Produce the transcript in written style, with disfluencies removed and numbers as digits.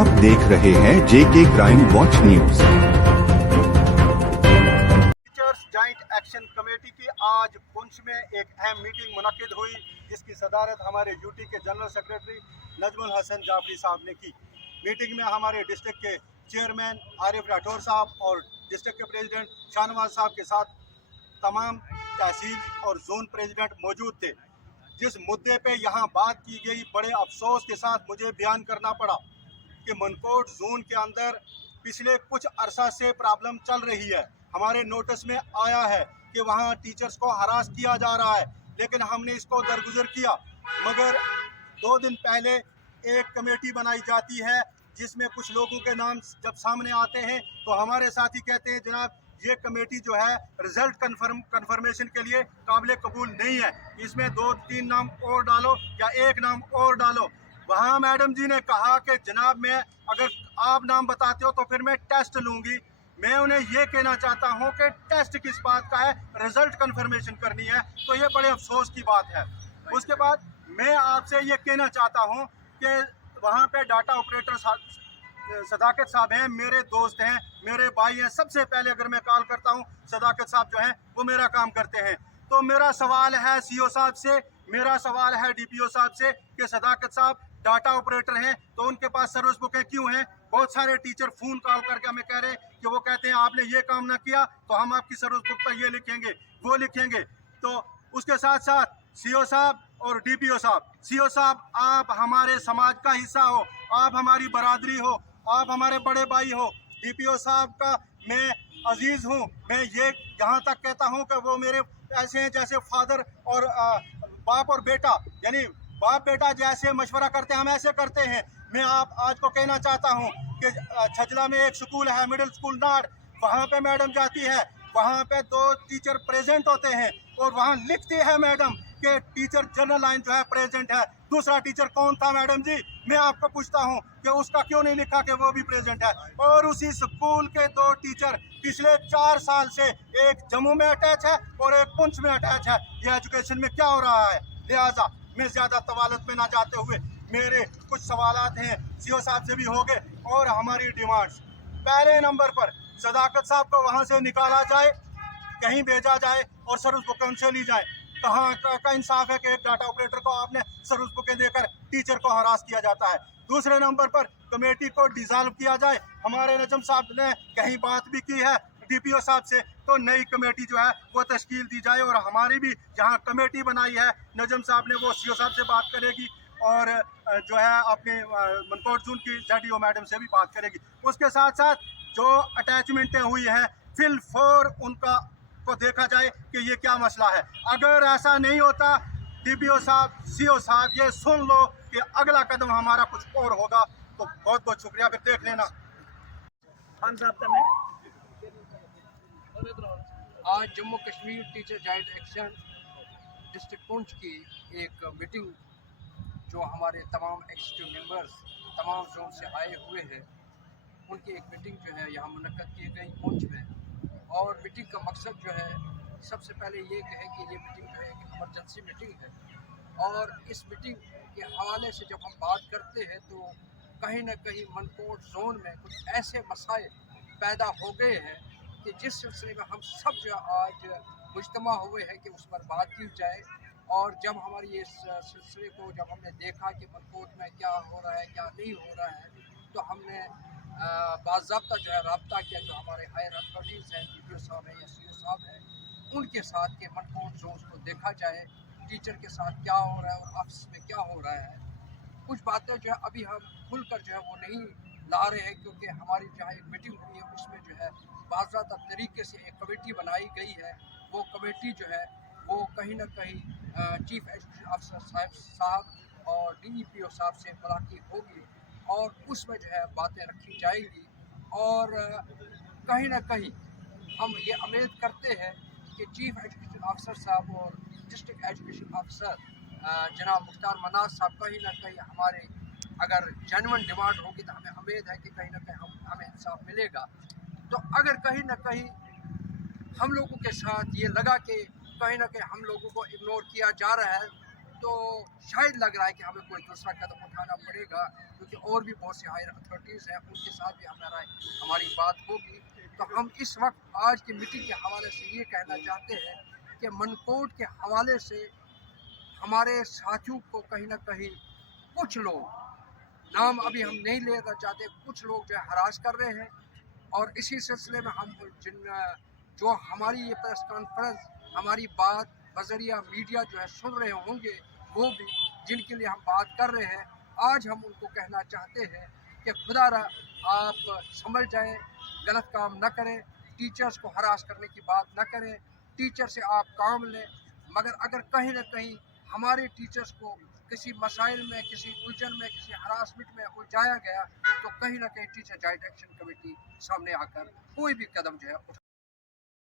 आप देख रहे हैं JK crime watch news. Teachers joint action committee की आज पुंछ में एक अहम मीटिंग मुनक्किद हुई, जिसकी सदारत हमारे यूटी के जनरल सेक्रेटरी नजमुल हसन जाफरी साहब ने की। मीटिंग में हमारे डिस्ट्रिक्ट के चेयरमैन आरिफ राठौर साहब और डिस्ट्रिक्ट के प्रेसिडेंट शाहनवाज साहब के साथ तमाम तहसील और जोन प्रेसिडेंट मौजूद थे। जिस मुद्दे पे यहाँ बात की गई, बड़े अफसोस के साथ मुझे बयान करना पड़ा कि मनकोट जोन के अंदर पिछले कुछ अरसा से प्रॉब्लम चल रही है। हमारे नोटिस में आया है कि वहाँ टीचर्स को हरास किया जा रहा है, लेकिन हमने इसको दरगुजर किया। मगर 2 दिन पहले एक कमेटी बनाई जाती है, जिसमें कुछ लोगों के नाम जब सामने आते हैं तो हमारे साथी कहते हैं जनाब ये कमेटी जो है रिजल्ट कन्फर्मेशन के लिए काबिल कबूल नहीं है, इसमें 2-3 नाम और डालो या एक नाम और डालो। वहाँ मैडम जी ने कहा कि जनाब मैं अगर आप नाम बताते हो तो फिर मैं टेस्ट लूँगी। मैं उन्हें ये कहना चाहता हूँ कि टेस्ट किस बात का है, रिजल्ट कन्फर्मेशन करनी है, तो ये बड़े अफसोस की बात है। उसके बाद मैं आपसे ये कहना चाहता हूँ कि वहाँ पे डाटा ऑपरेटर सदाकत साहब हैं, मेरे दोस्त हैं, मेरे भाई हैं। सबसे पहले अगर मैं कॉल करता हूँ, सदाकत साहब जो हैं वो मेरा काम करते हैं। तो मेरा सवाल है सीओ साहब से, मेरा सवाल है डीपीओ साहब से कि सदाकत साहब डाटा ऑपरेटर हैं तो उनके पास सर्विस बुकें क्यों हैं? बहुत सारे टीचर फ़ोन कॉल करके हमें कह रहे हैं कि वो कहते हैं आपने ये काम ना किया तो हम आपकी सर्विस बुक पर ये लिखेंगे, वो लिखेंगे। तो उसके साथ साथ सीओ साहब और डीपीओ साहब, सीओ साहब आप हमारे समाज का हिस्सा हो, आप हमारी बरादरी हो, आप हमारे बड़े भाई हो। डीपीओ साहब का मैं अजीज़ हूँ, मैं ये यहाँ तक कहता हूँ कि वो मेरे ऐसे हैं जैसे फादर और बाप और बेटा, यानी बाप बेटा जैसे मशवरा करते हैं हम ऐसे करते हैं। मैं आप आज को कहना चाहता हूँ कि छजला में एक स्कूल है, मिडिल स्कूल नाड़, वहाँ पे मैडम जाती है, वहाँ पे 2 टीचर प्रेजेंट होते हैं और वहाँ लिखती है मैडम कि टीचर जनरल लाइन जो है प्रेजेंट है। दूसरा टीचर कौन था मैडम जी? मैं आपको पूछता हूँ कि उसका क्यों नहीं लिखा कि वो भी प्रेजेंट है? और उसी स्कूल के 2 टीचर पिछले 4 साल से, एक जम्मू में अटैच है और एक पुंछ में अटैच है। ये एजुकेशन में क्या हो रहा है? लिहाजा मैं ज़्यादा तवालत में ना जाते हुए मेरे कुछ सवालात हैं सीओ साहब से भी हो गए और हमारी डिमांड्स। पहले नंबर पर सदाकत साहब को वहाँ से निकाला जाए, कहीं भेजा जाए और सर्विस बुकें उनसे ली जाए। कहाँ का इंसाफ है कि एक डाटा ऑपरेटर को आपने सर्विस बुकें देकर टीचर को हरास किया जाता है। दूसरे नंबर पर कमेटी को डिसॉल्व किया जाए। हमारे नजम साहब ने कहीं बात भी की है डीपीओ साहब से, तो नई कमेटी जो है वो तश्कील दी जाए और हमारी भी जहाँ कमेटी बनाई है नजम साहब ने, वो सीओ साहब से बात करेगी और जो है अपने मनकोट जोन की जेडीओ मैडम से भी बात करेगी। उसके साथ साथ जो अटैचमेंटें हुई हैं फिल फॉर उनका को देखा जाए कि ये क्या मसला है। अगर ऐसा नहीं होता डीपीओ साहब, सीओ साहब ये सुन लो कि अगला कदम हमारा कुछ और होगा। तो बहुत बहुत शुक्रिया, फिर देख लेना। आज Jammu Kashmir teacher joint action district Poonch की एक मीटिंग जो हमारे तमाम एग्जीक्यूटिव मेंबर्स तमाम जोन से आए हुए हैं, उनकी एक मीटिंग जो है यहाँ मुनक्कद की गई पुंछ में। और मीटिंग का मकसद जो है सबसे पहले ये है कि ये मीटिंग जो है एक इमरजेंसी मीटिंग है और इस मीटिंग के हवाले से जब हम बात करते हैं तो कहीं ना कहीं मनकोट जोन में कुछ ऐसे मसाइल पैदा हो गए हैं कि जिस सिलसिले में हम सब जो आज मुज्तमा हुए हैं कि उस पर बात की जाए। और जब हमारी ये सिलसिले को जब हमने देखा कि मनकोट में क्या हो रहा है क्या नहीं हो रहा है, तो हमने बाज़ाब्ता जो है रब्ता किया जो हमारे हायर अथॉरिटीज़ हैं, डीपीओ साहब हैं या सीओ साहब हैं, उनके साथ के मनकोट जोन को देखा जाए टीचर के साथ क्या हो रहा है और ऑफिस में क्या हो रहा है। कुछ बातें जो है अभी हम खुलकर जो है वो नहीं ला रहे हैं, क्योंकि हमारी जहाँ एक मीटिंग हुई है उसमें जो है बाज़ाब्ता तरीके से एक कमेटी बनाई गई है। वो कमेटी जो है वो कहीं ना कहीं चीफ एजुकेशन ऑफिसर साहब और डीईपीओ साहब से मुलाकात होगी और उसमें जो है बातें रखी जाएंगी। और कहीं ना कहीं हम ये उम्मीद करते हैं कि चीफ एजुकेशन ऑफिसर साहब और डिस्ट्रिक्ट एजुकेशन ऑफिसर जनाब मुख्तार मनाज साहब कहीं ना कहीं हमारे अगर जेन्युइन डिमांड होगी तो हमें उम्मीद है कि कहीं ना कहीं हमें इंसाफ मिलेगा। तो अगर कहीं ना कहीं हम लोगों के साथ ये लगा कि कहीं ना कहीं हम लोगों को इग्नोर किया जा रहा है तो शायद लग रहा है कि हमें कोई दूसरा कदम उठाना पड़ेगा, क्योंकि और भी बहुत से हायर अथॉरिटीज़ हैं, उनके साथ भी हमारी बात होगी। तो हम इस वक्त आज की मीटिंग के हवाले से ये कहना चाहते हैं कि मनकोट के हवाले से हमारे साथियों को कहीं ना कहीं कुछ लोग, नाम अभी हम नहीं लेना चाहते, कुछ लोग जो है हरास कर रहे हैं। और इसी सिलसिले में हम जो हमारी ये प्रेस कॉन्फ्रेंस, हमारी बात बजरिया मीडिया जो है सुन रहे होंगे, वो भी जिनके लिए हम बात कर रहे हैं, आज हम उनको कहना चाहते हैं कि खुदारा आप समझ जाएं, गलत काम न करें, टीचर्स को हरास करने की बात न करें, टीचर से आप काम लें। मगर अगर कहीं ना कहीं हमारे टीचर्स को किसी मसाइल में, किसी उलझन में, किसी हरासमेंट में उलझाया गया, तो कहीं ना कहीं टीचर जॉइंट एक्शन कमेटी सामने आकर कोई भी कदम जो है